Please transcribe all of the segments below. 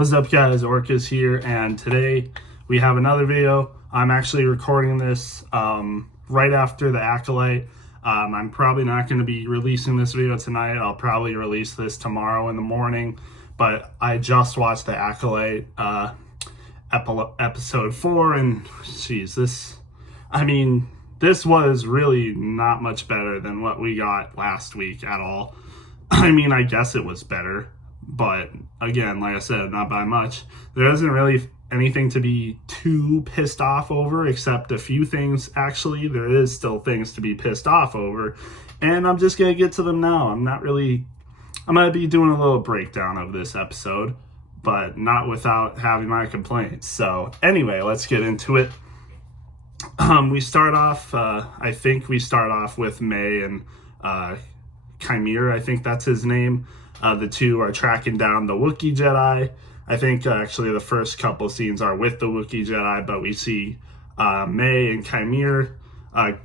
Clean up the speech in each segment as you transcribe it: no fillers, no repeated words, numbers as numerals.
What's up guys, Orcus here, and today we have another video. I'm actually recording this right after the Acolyte. I'm probably not going to be releasing this video tonight. I'll probably release this tomorrow in the morning, but I just watched the Acolyte episode 4, and geez, this was really not much better than what we got last week at all. I mean, I guess it was better, but again, like I said, not by much. There isn't really anything to be too pissed off over, except a few things. Actually, there is still things to be pissed off over, and I'm just gonna get to them now. I'm gonna be doing a little breakdown of this episode, but not without having my complaints. So anyway, let's get into it. We start off, I think we start off with May and Chimera, I think that's his name. The two are tracking down the Wookiee Jedi. I think actually the first couple scenes are with the Wookiee Jedi, but we see May and Chimera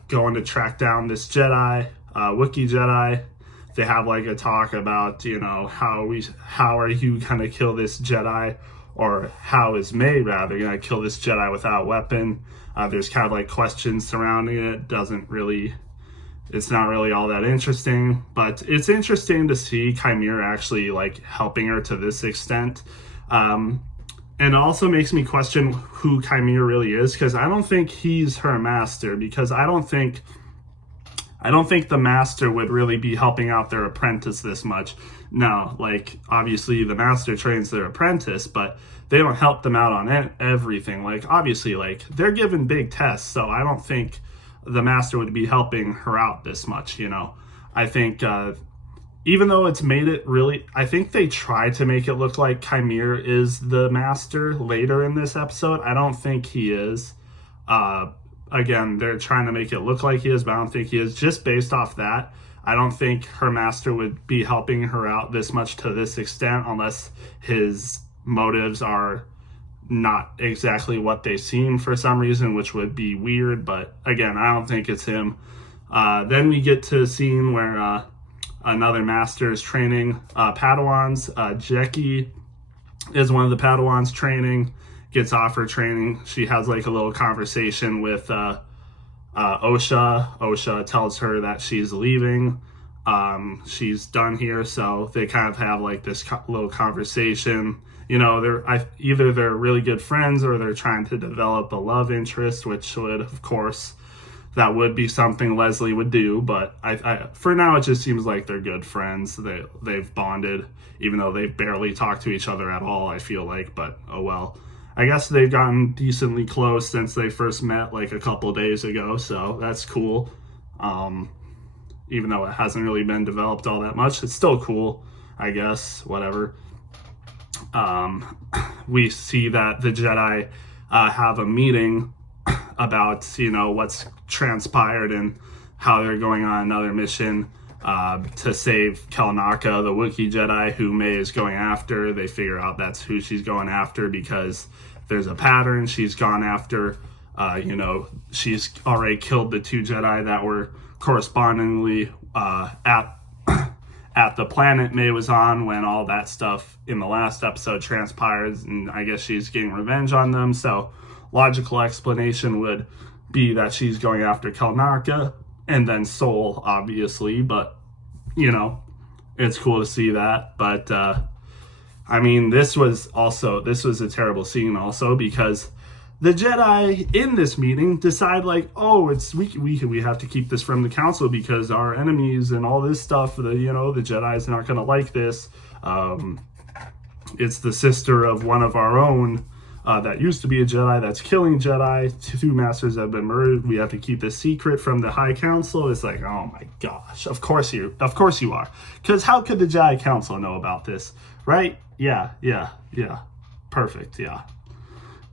going to track down this Jedi, Wookiee Jedi. They have like a talk about, you know, how are you gonna kill this Jedi, or how is May rather gonna kill this Jedi without a weapon. There's kind of like questions surrounding it. It's not really all that interesting, but it's interesting to see Chimera actually like helping her to this extent. And it also makes me question who Chimera really is, because I don't think he's her master, because I don't think the master would really be helping out their apprentice this much. No, like obviously the master trains their apprentice, but they don't help them out on everything. Like obviously, like they're given big tests, so I don't think the master would be helping her out this much, you know. I think even though it's made it really, I think they tried to make it look like Chimera is the master later in this episode. I don't think he is. Again, they're trying to make it look like he is, but I don't think he is. Just based off that, I don't think her master would be helping her out this much to this extent, unless his motives are not exactly what they seem for some reason, which would be weird. But again, I don't think it's him. Then we get to a scene where another master is training Padawans. Jeki is one of the Padawans training, gets off her training. She has like a little conversation with Osha. Osha tells her that she's leaving. She's done here, so they kind of have like this little conversation. You know, either they're really good friends, or they're trying to develop a love interest, which would, of course, that would be something Leslie would do. But I for now, it just seems like they're good friends. They've bonded, even though they barely talk to each other at all, I feel like. But oh well. I guess they've gotten decently close since they first met like a couple days ago, so that's cool. Even though it hasn't really been developed all that much, it's still cool, I guess, whatever. We see that the Jedi have a meeting about, you know, what's transpired and how they're going on another mission to save Kelnaka, the Wookiee Jedi who May is going after. They figure out that's who she's going after because there's a pattern. She's gone after, you know, she's already killed the two Jedi that were correspondingly at the planet May was on when all that stuff in the last episode transpires, and I guess she's getting revenge on them. So logical explanation would be that she's going after Kelnaka and then Soul, obviously, but you know, it's cool to see that. But I mean, this was a terrible scene also, because the Jedi in this meeting decide like, oh, we have to keep this from the council because our enemies and all this stuff, the Jedi's not going to like this. It's the sister of one of our own that used to be a Jedi that's killing Jedi. Two masters have been murdered. We have to keep this secret from the High Council. It's like, oh my gosh, of course you are. Because how could the Jedi Council know about this, right? Yeah. Perfect,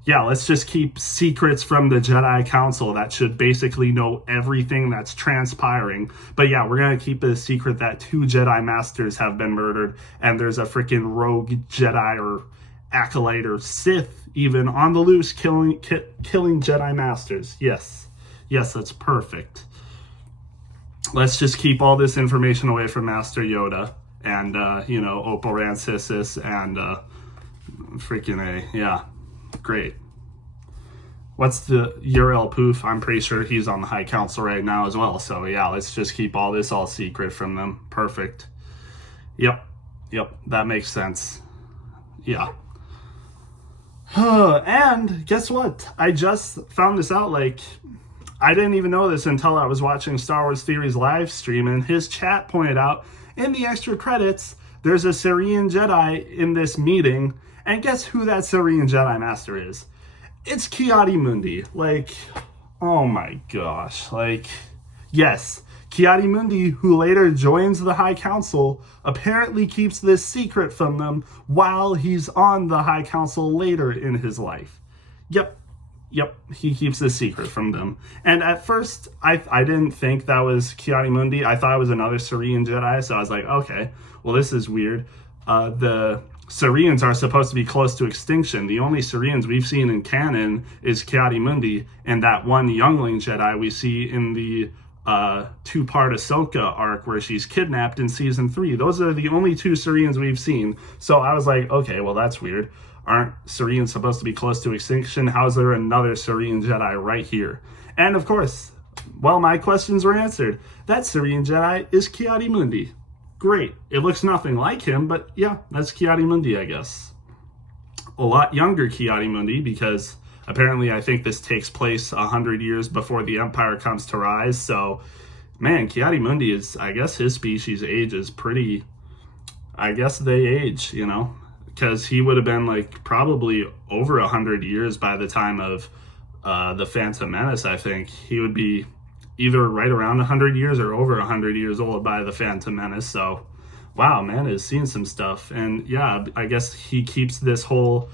yeah, let's just keep secrets from the Jedi Council that should basically know everything that's transpiring. But yeah, we're going to keep it a secret that two Jedi Masters have been murdered, and there's a freaking rogue Jedi or Acolyte or Sith even on the loose killing Jedi Masters. Yes, that's perfect. Let's just keep all this information away from Master Yoda and, Opal Rancisis and Freaking A. Yeah. Great. What's the Uriel Poof? I'm pretty sure he's on the High Council right now as well. So yeah, let's just keep all this all secret from them. Perfect. Yep. That makes sense. Yeah. And guess what? I just found this out. Like, I didn't even know this until I was watching Star Wars Theory's live stream, and his chat pointed out in the extra credits, there's a Syrian Jedi in this meeting. And guess who that Syrian Jedi Master is? It's Ki-Adi-Mundi. Like, oh my gosh. Like, yes, Ki-Adi-Mundi, who later joins the High Council, apparently keeps this secret from them while he's on the High Council later in his life. Yep, he keeps this secret from them. And at first, I didn't think that was Ki-Adi-Mundi. I thought it was another Syrian Jedi, so I was like, okay, well, this is weird. The Syrians are supposed to be close to extinction. The only Syrians we've seen in canon is Ki-Adi-Mundi and that one youngling Jedi we see in the two-part Ahsoka arc where she's kidnapped in season 3. Those are the only two Syrians we've seen. So I was like, okay, well, that's weird. Aren't Syrians supposed to be close to extinction? How's there another Syrian Jedi right here? And of course, well, my questions were answered. That Syrian Jedi is Ki-Adi-Mundi. Great. It looks nothing like him, but yeah, that's Ki-Adi-Mundi, I guess. A lot younger Ki-Adi-Mundi, because apparently I think this takes place 100 years before the Empire comes to rise. So, man, Ki-Adi-Mundi is, I guess his species age is pretty, I guess they age, you know, because he would have been like probably over 100 years by the time of the Phantom Menace. I think he would be either right around 100 years or over 100 years old by the Phantom Menace. So, wow, man has seen some stuff. And yeah, I guess he keeps this whole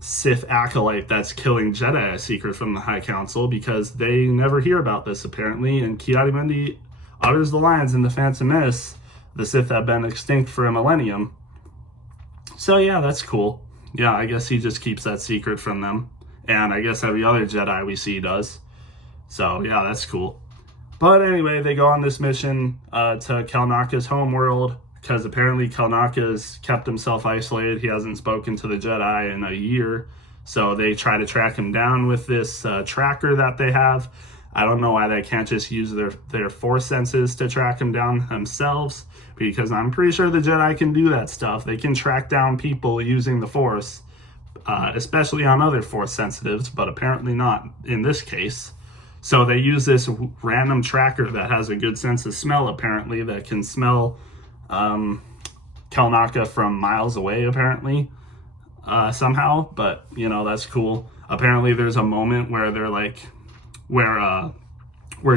Sith Acolyte that's killing Jedi a secret from the High Council, because they never hear about this apparently. And Ki-Adi-Mundi utters the lines in the Phantom Menace, the Sith have been extinct for a millennium. So yeah, that's cool. Yeah, I guess he just keeps that secret from them. And I guess every other Jedi we see does. So yeah, that's cool. But anyway, they go on this mission to Kelnaka's homeworld, because apparently Kelnaka's kept himself isolated. He hasn't spoken to the Jedi in a year. So they try to track him down with this tracker that they have. I don't know why they can't just use their force senses to track him down themselves, because I'm pretty sure the Jedi can do that stuff. They can track down people using the force, especially on other force sensitives, but apparently not in this case. So they use this random tracker that has a good sense of smell, apparently, that can smell Kelnaka from miles away, apparently, somehow. But, you know, that's cool. Apparently there's a moment where they're like, where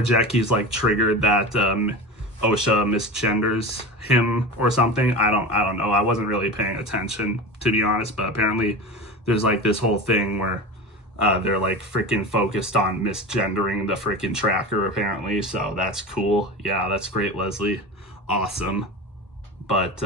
Jackie's like triggered that Osha misgenders him or something. I don't know. I wasn't really paying attention, to be honest, but apparently there's like this whole thing where they're like freaking focused on misgendering the freaking tracker, apparently. So that's cool. Yeah, that's great, Leslie. Awesome. But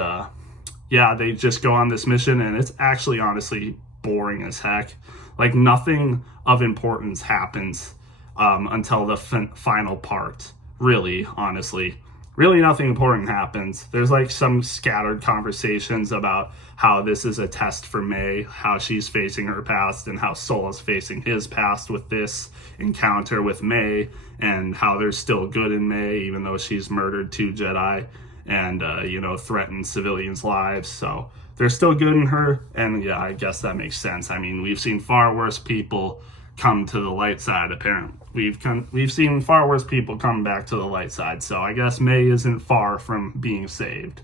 yeah, they just go on this mission, and it's actually honestly boring as heck. Like, nothing of importance happens until the final part. Really, honestly. Really nothing important happens. There's like some scattered conversations about how this is a test for May, how she's facing her past, and how Sola's facing his past with this encounter with May, and how there's still good in May, even though she's murdered 2 Jedi and, you know, threatened civilians' lives. So there's still good in her, and yeah, I guess that makes sense. I mean, we've seen far worse people come to the light side, apparently. We've seen far worse people come back to the light side, so I guess May isn't far from being saved.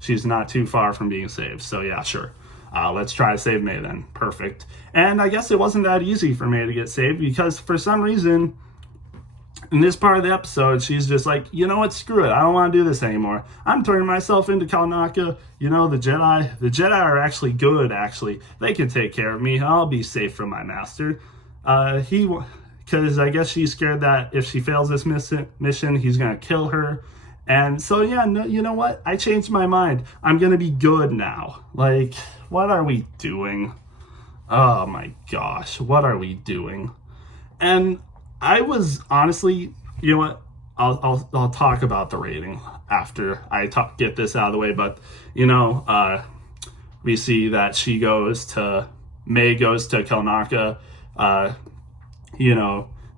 She's not too far from being saved, so yeah, sure. Let's try to save May then. Perfect. And I guess it wasn't that easy for May to get saved, because for some reason, in this part of the episode, she's just like, you know what, screw it, I don't want to do this anymore. I'm turning myself into Kelnaka. You know, the Jedi are actually good, actually. They can take care of me. I'll be safe from my master. Because I guess she's scared that if she fails this mission, he's going to kill her. And so, yeah, no, you know what? I changed my mind. I'm going to be good now. Like, what are we doing? Oh my gosh, what are we doing? And I was honestly, you know what? I'll talk about the rating after I get this out of the way. But, you know, We see that May goes to Kalnaka,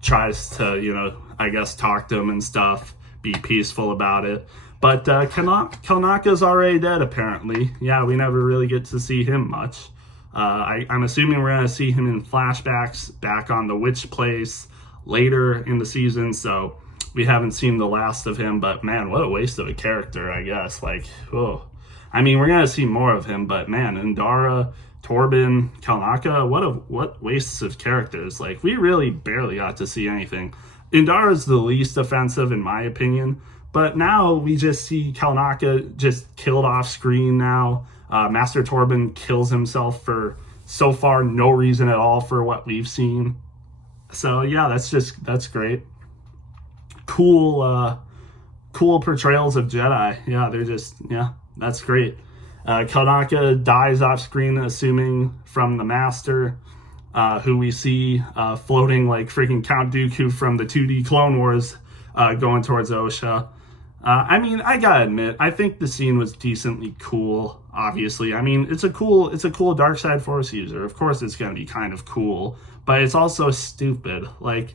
tries to, I guess, talk to him and stuff, be peaceful about it. But Kalnaka's already dead, apparently. Yeah, we never really get to see him much. I'm assuming we're going to see him in flashbacks back on the witch place later in the season, so we haven't seen the last of him. But man, what a waste of a character, I guess. Like, oh, I mean, we're going to see more of him, but man, Indara, Torben, Kalnaka, what wastes of characters. Like, we really barely got to see anything. Indara's the least offensive in my opinion, but now we just see Kalnaka just killed off screen now. Master Torben kills himself for so far no reason at all for what we've seen. So yeah, that's great. Cool portrayals of Jedi. Yeah, that's great. Kalnaka dies off screen, assuming from the Master, who we see floating like freaking Count Dooku from the 2D Clone Wars, going towards Osha. I mean, I gotta admit, I think the scene was decently cool. Obviously, I mean, it's a cool dark side Force user. Of course, it's gonna be kind of cool, but it's also stupid. Like,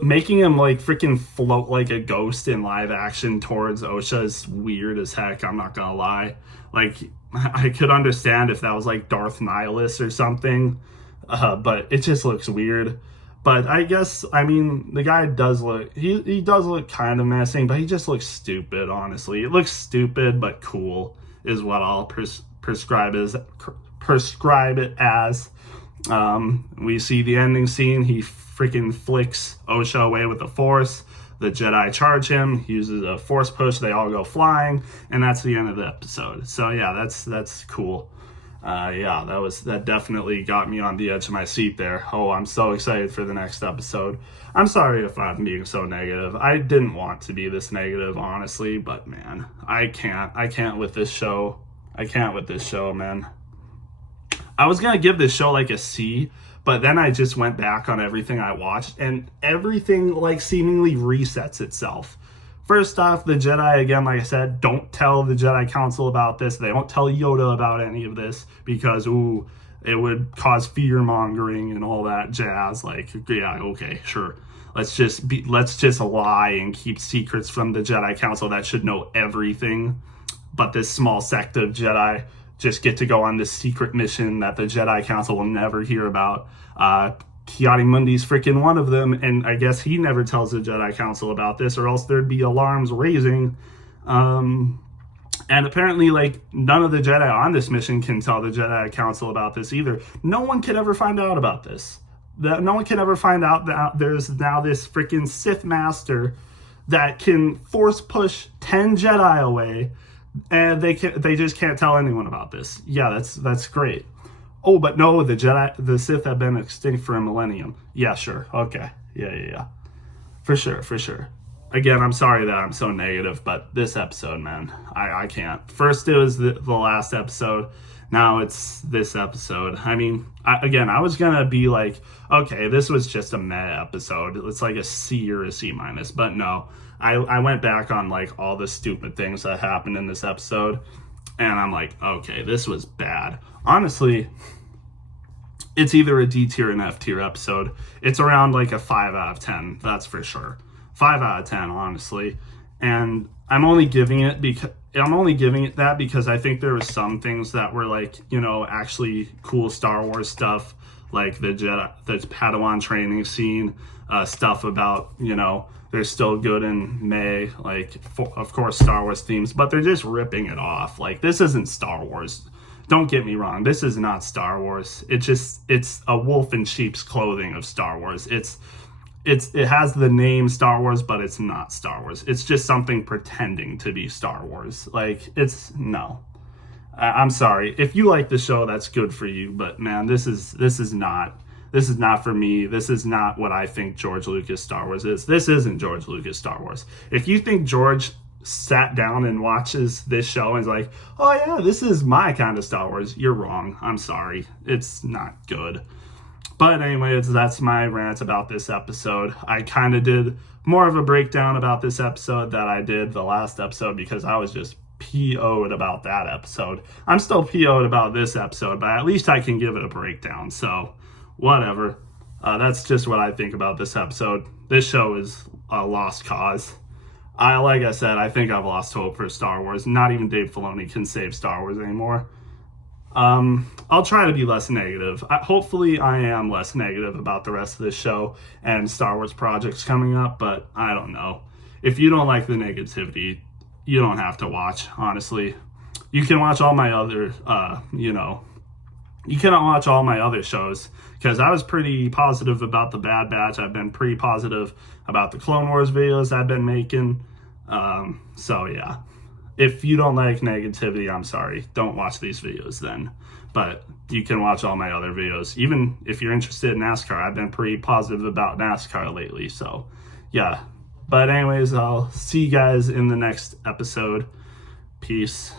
making him like freaking float like a ghost in live action towards Osha is weird as heck. I'm not gonna lie. Like, I could understand if that was like Darth Nihilus or something, but it just looks weird. But I guess, I mean, the guy does look, he does look kind of menacing, but he just looks stupid, honestly. It looks stupid, but cool is what I'll prescribe it as. We see the ending scene. He freaking flicks Osha away with the Force. The Jedi charge him. He uses a Force push. They all go flying, and that's the end of the episode. So yeah, that's cool. That definitely got me on the edge of my seat there. Oh, I'm so excited for the next episode. I'm sorry if I'm being so negative. I didn't want to be this negative, honestly, but man, I can't with this show. I can't with this show, man. I was gonna give this show like a C, but then I just went back on everything I watched, and everything like seemingly resets itself. First off, the Jedi, again, like I said, don't tell the Jedi Council about this. They don't tell Yoda about any of this because, it would cause fear-mongering and all that jazz. Like, yeah, okay, sure. Let's just lie and keep secrets from the Jedi Council that should know everything. But this small sect of Jedi just get to go on this secret mission that the Jedi Council will never hear about. Ki-Adi-Mundi's freaking one of them, and I guess he never tells the Jedi Council about this, or else there'd be alarms raising. And apparently, like, none of the Jedi on this mission can tell the Jedi Council about this either. No one can ever find out about this. No one can ever find out that there's now this freaking Sith Master that can Force push 10 Jedi away, and they just can't tell anyone about this. Yeah, that's great. Oh, but no, the Sith have been extinct for a millennium. Yeah, sure. Okay. Yeah. For sure. Again, I'm sorry that I'm so negative, but this episode, man, I can't. First, it was the last episode. Now it's this episode. I mean, I was going to be like, okay, this was just a meh episode. It's like a C or a C minus. But no, I went back on like all the stupid things that happened in this episode. And I'm like, okay, this was bad. Honestly, it's either a D tier or an F tier episode. It's around like a 5 out of 10, that's for sure. 5 out of 10, honestly. And I'm only giving it that because I think there were some things that were like, actually cool Star Wars stuff, like the Padawan training scene, stuff about, they're still good in May, like, of course, Star Wars themes, but they're just ripping it off. Like, this isn't Star Wars. Don't get me wrong. This is not Star Wars. It's a wolf in sheep's clothing of Star Wars. It has the name Star Wars, but it's not Star Wars. It's just something pretending to be Star Wars. Like, no. I'm sorry. If you like the show, that's good for you. But man, this is not for me. This is not what I think George Lucas Star Wars is. This isn't George Lucas Star Wars. If you think George sat down and watches this show and is like, oh yeah, this is my kind of Star Wars, you're wrong. I'm sorry. It's not good. But anyways, that's my rant about this episode. I kind of did more of a breakdown about this episode than I did the last episode because I was just PO'd about that episode. I'm still PO'd about this episode, but at least I can give it a breakdown. So, whatever. That's just what I think about this episode. This show is a lost cause. Like I said, I think I've lost hope for Star Wars. Not even Dave Filoni can save Star Wars anymore. I'll try to be less negative. Hopefully I am less negative about the rest of this show and Star Wars projects coming up, but I don't know. If you don't like the negativity, you don't have to watch, honestly. You can watch all my other, you cannot watch all my other shows, because I was pretty positive about the Bad Batch. I've been pretty positive about the Clone Wars videos I've been making. So yeah, if you don't like negativity, I'm sorry. Don't watch these videos then. But you can watch all my other videos. Even if you're interested in NASCAR, I've been pretty positive about NASCAR lately. So yeah. But anyways, I'll see you guys in the next episode. Peace.